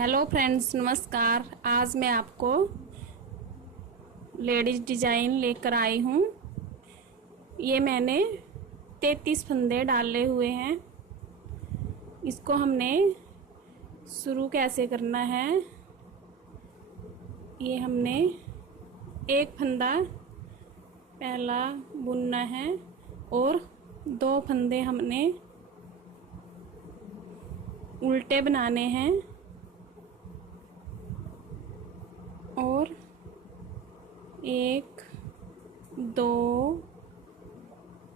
Hello friends, नमस्कार। आज मैं आपको लेडीज डिज़ाइन लेकर आई हूँ। ये मैंने 33 फंदे डाले हुए हैं। इसको हमने शुरू कैसे करना है, ये हमने एक फंदा पहला बुनना है और 2 फंदे हमने उल्टे बनाने हैं और 1 2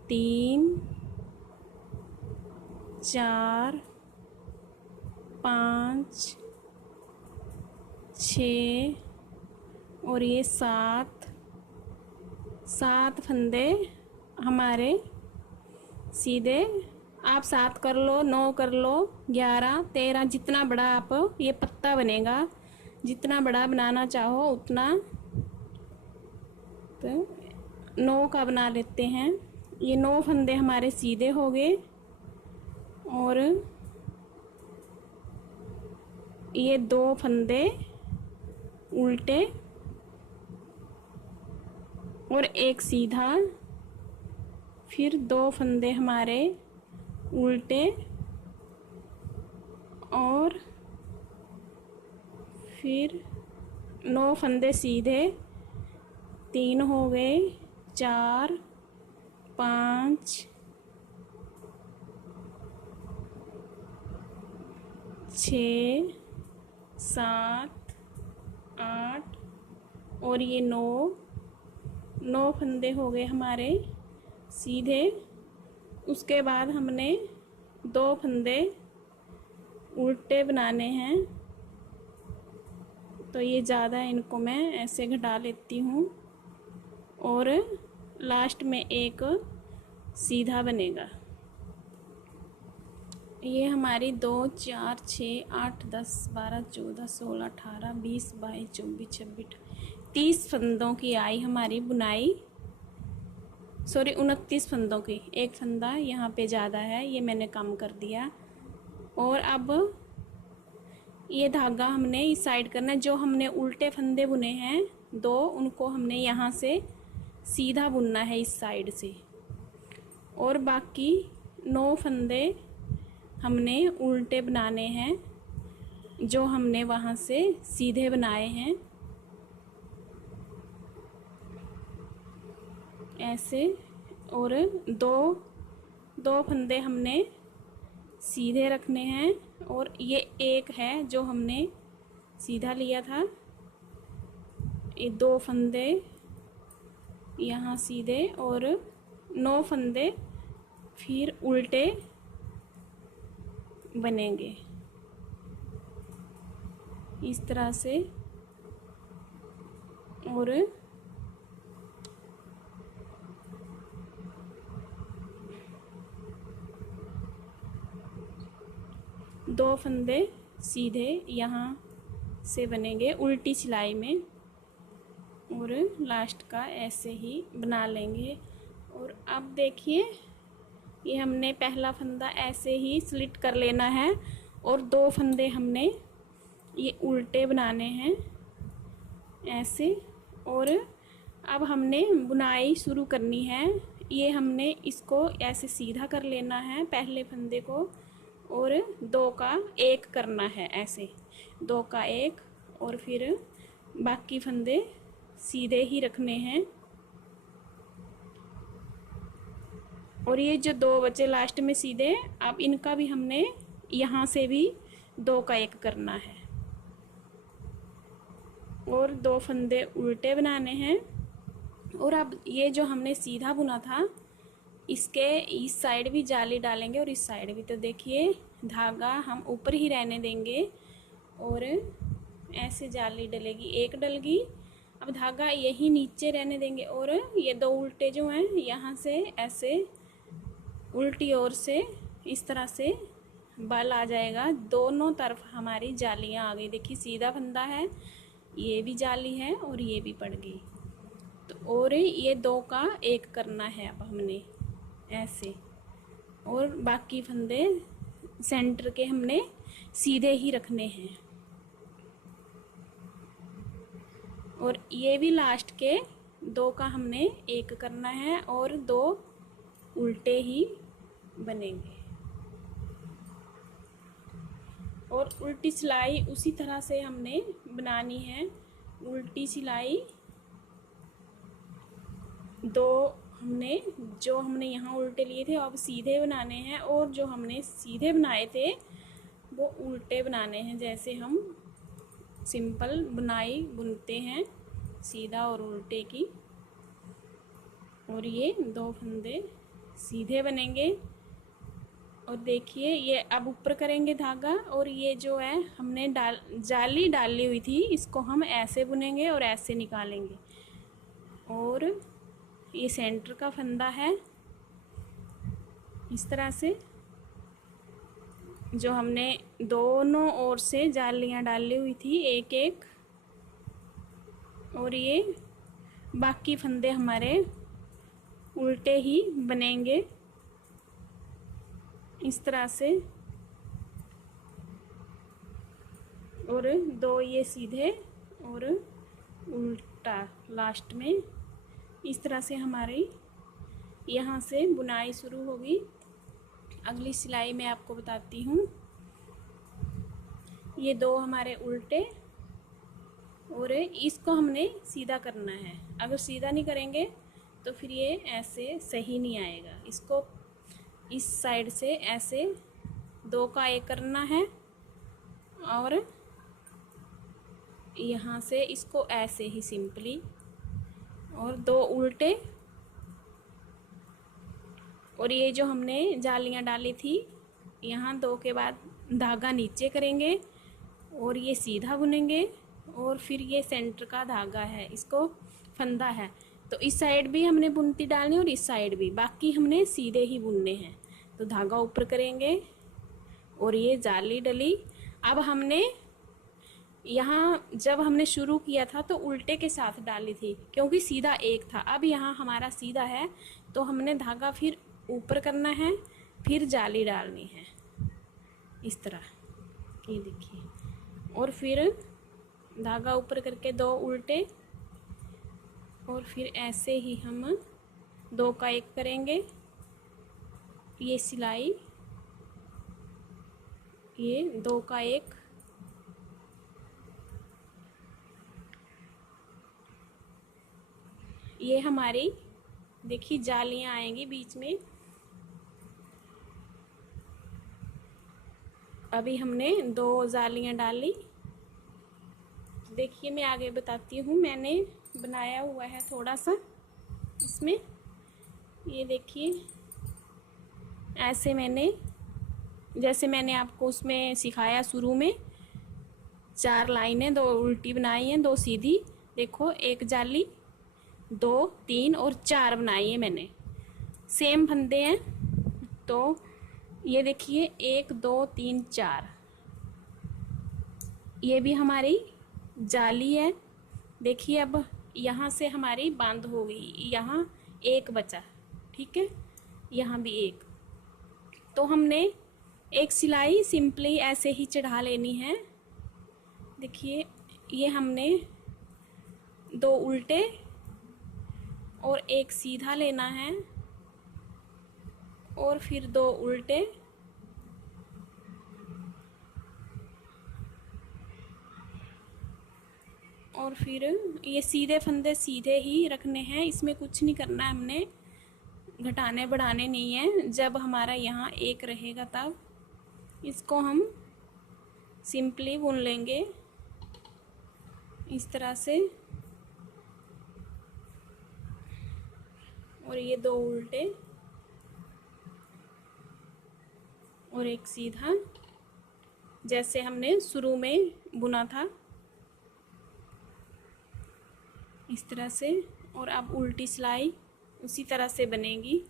3 4 5 6 और ये 7 फंदे हमारे सीधे। आप 7 कर लो, 9 कर लो, 11 13, जितना बड़ा आप ये पत्ता बनेगा, जितना बड़ा बनाना चाहो उतना। तो 9 का बना लेते हैं। ये 9 फंदे हमारे सीधे हो गए और ये 2 फंदे उल्टे और एक सीधा, फिर 2 फंदे हमारे उल्टे और फिर 9 फंदे सीधे। 3 हो गए, 4 5 6 7 8 और ये 9 फंदे हो गए हमारे सीधे। उसके बाद हमने 2 फंदे उल्टे बनाने हैं, तो ये ज़्यादा इनको मैं ऐसे घटा लेती हूँ और लास्ट में एक सीधा बनेगा। ये हमारी 2 4 6 8 10 12 14 16 18 20 22 24 26 30 फंदों की आई हमारी बुनाई। सॉरी, 29 फंदों की। एक फंदा यहाँ पे ज़्यादा है, ये मैंने कम कर दिया। और अब ये धागा हमने इस साइड करना है। जो हमने उल्टे फंदे बुने हैं 2, उनको हमने यहाँ से सीधा बुनना है इस साइड से, और बाकी 9 फंदे हमने उल्टे बनाने हैं जो हमने वहाँ से सीधे बनाए हैं, ऐसे। और 2 फंदे हमने सीधे रखने हैं और ये एक है जो हमने सीधा लिया था। ये 2 फंदे यहाँ सीधे और 9 फंदे फिर उल्टे बनेंगे इस तरह से। और दो फंदे सीधे यहाँ से बनेंगे उल्टी सिलाई में, और लास्ट का ऐसे ही बना लेंगे। और अब देखिए, ये हमने पहला फंदा ऐसे ही स्लिट कर लेना है और 2 फंदे हमने ये उल्टे बनाने हैं ऐसे। और अब हमने बुनाई शुरू करनी है। ये हमने इसको ऐसे सीधा कर लेना है पहले फंदे को, और 2 का 1 करना है ऐसे, 2 का 1, और फिर बाकी फंदे सीधे ही रखने हैं। और ये जो 2 बचे लास्ट में सीधे, अब इनका भी हमने यहाँ से भी 2 का 1 करना है और 2 फंदे उल्टे बनाने हैं। और अब ये जो हमने सीधा बुना था, इसके इस साइड भी जाली डालेंगे और इस साइड भी। तो देखिए, धागा हम ऊपर ही रहने देंगे और ऐसे जाली डलेगी, एक डल गई। अब धागा यही नीचे रहने देंगे और ये 2 उल्टे जो हैं यहाँ से ऐसे उल्टी ओर से इस तरह से बल आ जाएगा। दोनों तरफ हमारी जालियाँ आ गई। देखिए, सीधा फंदा है, ये भी जाली है और ये भी पड़ गई। तो और ये 2 का 1 करना है अब हमने ऐसे, और बाकी फंदे सेंटर के हमने सीधे ही रखने हैं। और ये भी लास्ट के दो का हमने एक करना है और दो उल्टे ही बनेंगे। और उल्टी सिलाई उसी तरह से हमने बनानी है। उल्टी सिलाई दो हमने जो हमने यहाँ उल्टे लिए थे अब सीधे बनाने हैं, और जो हमने सीधे बनाए थे वो उल्टे बनाने हैं, जैसे हम सिंपल बुनाई बुनते हैं सीधा और उल्टे की। और ये दो फंदे सीधे बनेंगे। और देखिए ये अब ऊपर करेंगे धागा, और ये जो है हमने जाली डाली हुई थी इसको हम ऐसे बुनेंगे और ऐसे निकालेंगे। और ये सेंटर का फंदा है, इस तरह से जो हमने दोनों ओर से जालियां डाली हुई थी एक एक। और ये बाकी फंदे हमारे उल्टे ही बनेंगे इस तरह से। और दो ये सीधे और उल्टा लास्ट में। इस तरह से हमारी यहाँ से बुनाई शुरू होगी। अगली सिलाई मैं आपको बताती हूँ। ये दो हमारे उल्टे, और इसको हमने सीधा करना है। अगर सीधा नहीं करेंगे तो फिर ये ऐसे सही नहीं आएगा। इसको इस साइड से ऐसे दो का एक करना है, और यहाँ से इसको ऐसे ही सिंपली, और दो उल्टे। और ये जो हमने जालियाँ डाली थी यहाँ दो के बाद धागा नीचे करेंगे और ये सीधा बुनेंगे। और फिर ये सेंटर का धागा है, इसको फंदा है, तो इस साइड भी हमने बुनती डालनी और इस साइड भी, बाकी हमने सीधे ही बुनने हैं। तो धागा ऊपर करेंगे और ये जाली डली। अब हमने यहाँ जब हमने शुरू किया था तो उल्टे के साथ डाली थी क्योंकि सीधा एक था। अब यहाँ हमारा सीधा है तो हमने धागा फिर ऊपर करना है, फिर जाली डालनी है इस तरह, ये देखिए। और फिर धागा ऊपर करके दो उल्टे, और फिर ऐसे ही हम दो का एक करेंगे। ये सिलाई, ये दो का एक, ये हमारी देखिए जालियां आएंगी बीच में। अभी हमने दो जालियां डाली। देखिए मैं आगे बताती हूँ, मैंने बनाया हुआ है थोड़ा सा इसमें। ये देखिए ऐसे मैंने, जैसे मैंने आपको उसमें सिखाया शुरू में, 4 लाइनें, 2 उल्टी बनाई हैं, 2 सीधी। देखो एक जाली, 2 3 और 4 बनाई है मैंने। सेम फंदे हैं तो ये देखिए 1 2 3 4, ये भी हमारी जाली है। देखिए अब यहाँ से हमारी बंद हो गई, यहाँ एक बचा, ठीक है, यहाँ भी एक। तो हमने एक सिलाई सिंपली ऐसे ही चढ़ा लेनी है। देखिए ये हमने 2 उल्टे और एक सीधा लेना है, और फिर 2 उल्टे, और फिर ये सीधे फंदे सीधे ही रखने हैं, इसमें कुछ नहीं करना है हमने, घटाने बढ़ाने नहीं है। जब हमारा यहाँ एक रहेगा तब इसको हम सिंपली बुन लेंगे इस तरह से। और ये 2 उल्टे और एक सीधा, जैसे हमने शुरू में बुना था इस तरह से। और अब उल्टी सिलाई उसी तरह से बनेगी,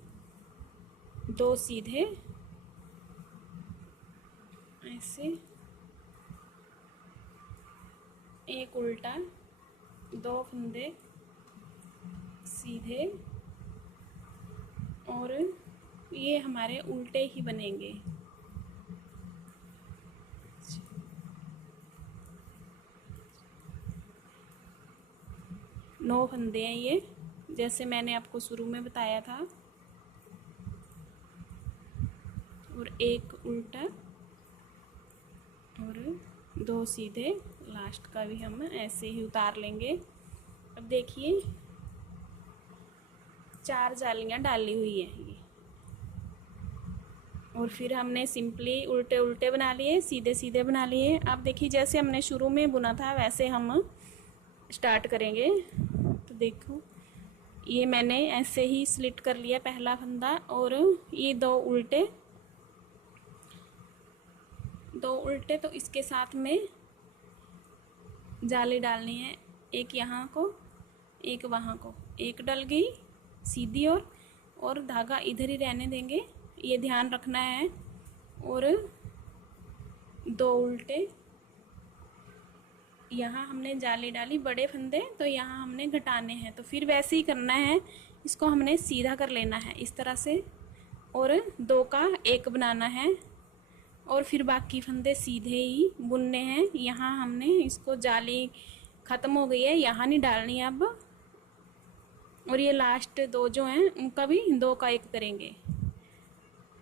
2 सीधे ऐसे, एक उल्टा, 2 फंदे सीधे, और ये हमारे उल्टे ही बनेंगे। 9 फंदे हैं ये, जैसे मैंने आपको शुरू में बताया था। और एक उल्टा और 2 सीधे, लास्ट का भी हम ऐसे ही उतार लेंगे। अब देखिए 4 जालियां डाली हुई है ये, और फिर हमने सिंपली उल्टे उल्टे बना लिए, सीधे सीधे बना लिए। अब देखिए जैसे हमने शुरू में बुना था वैसे हम स्टार्ट करेंगे। तो देखो ये मैंने ऐसे ही स्लिट कर लिया पहला फंदा, और ये 2 उल्टे तो इसके साथ में जाली डालनी है, एक यहाँ को एक वहाँ को, एक डल गई सीधी और धागा इधर ही रहने देंगे, ये ध्यान रखना है। और 2 उल्टे, यहाँ हमने जाली डाली बड़े फंदे, तो यहाँ हमने घटाने हैं, तो फिर वैसे ही करना है। इसको हमने सीधा कर लेना है इस तरह से, और 2 का 1 बनाना है, और फिर बाकी फंदे सीधे ही बुनने हैं। यहाँ हमने इसको जाली ख़त्म हो गई है, यहाँ नहीं डालनी अब। और ये लास्ट 2 जो हैं उनका भी 2 का 1 करेंगे।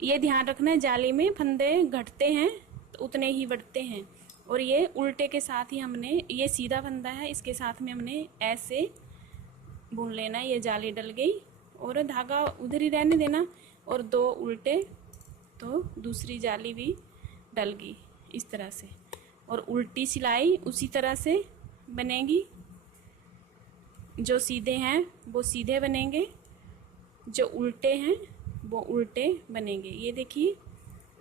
ये ध्यान रखना है जाली में फंदे घटते हैं तो उतने ही बढ़ते हैं। और ये उल्टे के साथ ही हमने, ये सीधा फंदा है इसके साथ में हमने ऐसे बुन लेना। ये जाली डल गई और धागा उधर ही रहने देना, और 2 उल्टे तो दूसरी जाली भी डल गई इस तरह से। और उल्टी सिलाई उसी तरह से बनेगी, जो सीधे हैं वो सीधे बनेंगे, जो उल्टे हैं वो उल्टे बनेंगे। ये देखिए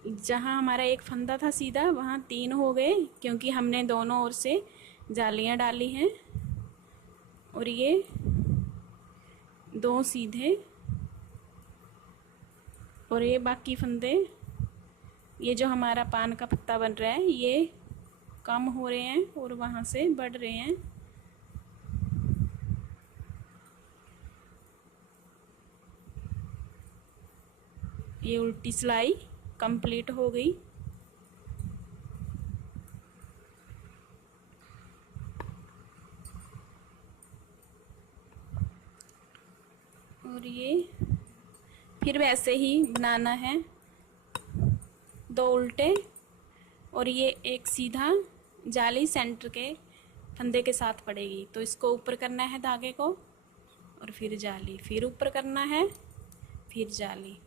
जहाँ हमारा एक फंदा था सीधा, वहाँ 3 हो गए क्योंकि हमने दोनों ओर से जालियाँ डाली हैं। और ये 2 सीधे, और ये बाकी फंदे, ये जो हमारा पान का पत्ता बन रहा है ये कम हो रहे हैं और वहाँ से बढ़ रहे हैं। ये उल्टी सिलाई कंप्लीट हो गई। और ये फिर वैसे ही बनाना है, 2 उल्टे और ये एक सीधा, जाली सेंटर के फंदे के साथ पड़ेगी, तो इसको ऊपर करना है धागे को, और फिर जाली, फिर ऊपर करना है, फिर जाली।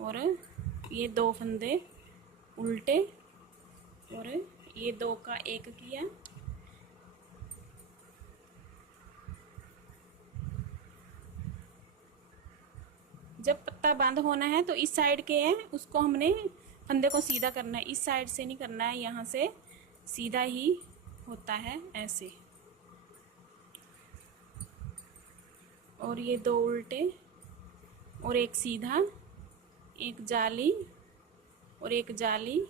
और ये 2 फंदे उल्टे, और ये 2 का 1 किया। जब पत्ता बंद होना है तो इस साइड के हैं उसको हमने फंदे को सीधा करना है, इस साइड से नहीं करना है, यहाँ से सीधा ही होता है ऐसे। और ये 2 उल्टे और एक सीधा, एक जाली और एक जाली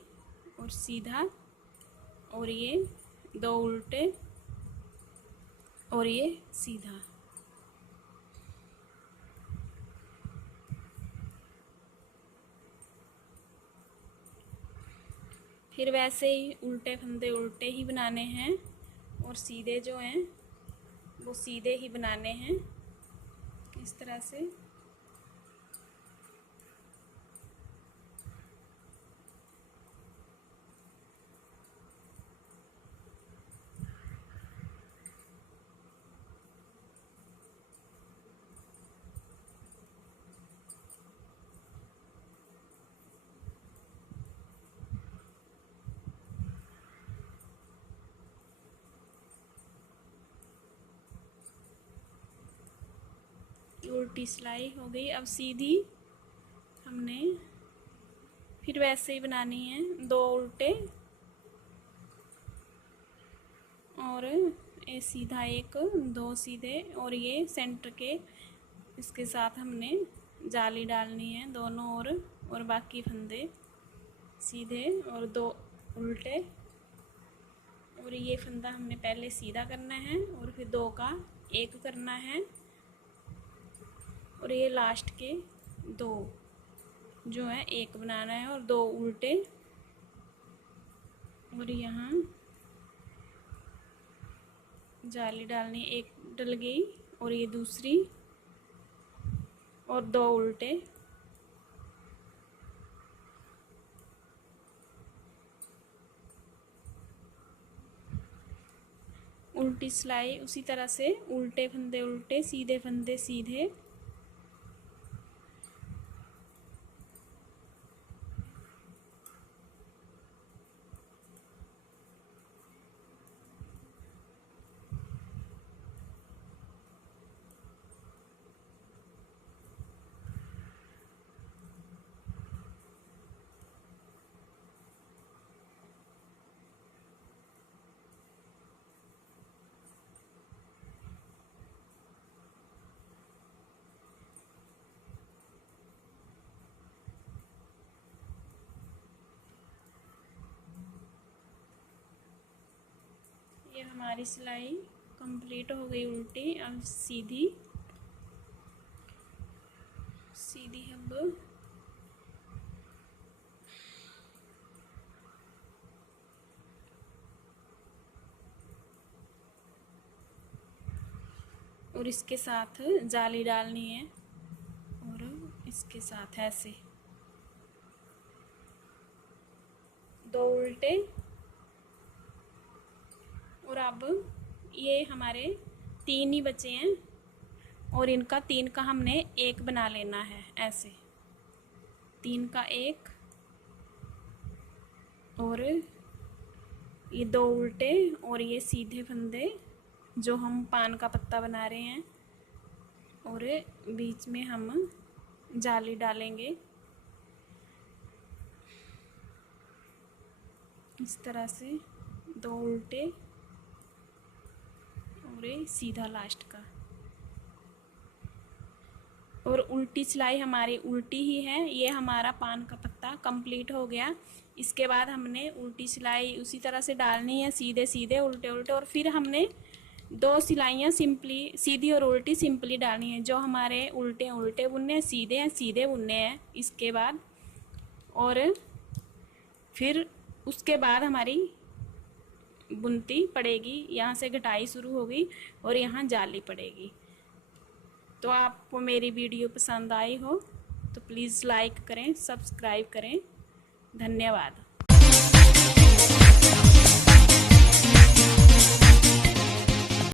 और सीधा, और ये 2 उल्टे और ये सीधा। फिर वैसे ही उल्टे फंदे उल्टे ही बनाने हैं, और सीधे जो हैं वो सीधे ही बनाने हैं इस तरह से। उल्टी सिलाई हो गई। अब सीधी हमने फिर वैसे ही बनानी है, 2 उल्टे और ये सीधा एक, 2 सीधे, और ये सेंटर के इसके साथ हमने जाली डालनी है दोनों ओर, और बाकी फंदे सीधे और 2 उल्टे। और ये फंदा हमने पहले सीधा करना है और फिर 2 का 1 करना है, और ये लास्ट के 2 जो है 1 बनाना है, और 2 उल्टे, और यहाँ जाली डालनी, एक डल गई और ये दूसरी, और 2 उल्टे। उल्टी सिलाई उसी तरह से, उल्टे फंदे उल्टे, सीधे फंदे सीधे। ये हमारी सिलाई कंप्लीट हो गई उल्टी। अब सीधी सीधी अब और इसके साथ जाली डालनी है, और इसके साथ ऐसे 2 उल्टे। और अब ये हमारे 3 ही बचे हैं, और इनका 3 का हमने 1 बना लेना है। ऐसे 3 का 1, और ये 2 उल्टे और ये सीधे फंदे जो हम पान का पत्ता बना रहे हैं, और बीच में हम जाली डालेंगे इस तरह से, 2 उल्टे और ये सीधा लास्ट का। और उल्टी सिलाई हमारी उल्टी ही है। ये हमारा पान का पत्ता कंप्लीट हो गया। इसके बाद हमने उल्टी सिलाई उसी तरह से डालनी है, सीधे सीधे उल्टे उल्टे, और फिर हमने 2 सिलाइयाँ सिंपली सीधी और उल्टी सिंपली डालनी है। जो हमारे उल्टे उल्टे बुनने हैं, सीधे बुनने हैं इसके बाद। और फिर उसके बाद हमारी बुनती पड़ेगी, यहाँ से घटाई शुरू होगी और यहाँ जाली पड़ेगी। तो आपको मेरी वीडियो पसंद आई हो तो प्लीज़ लाइक करें, सब्सक्राइब करें। धन्यवाद।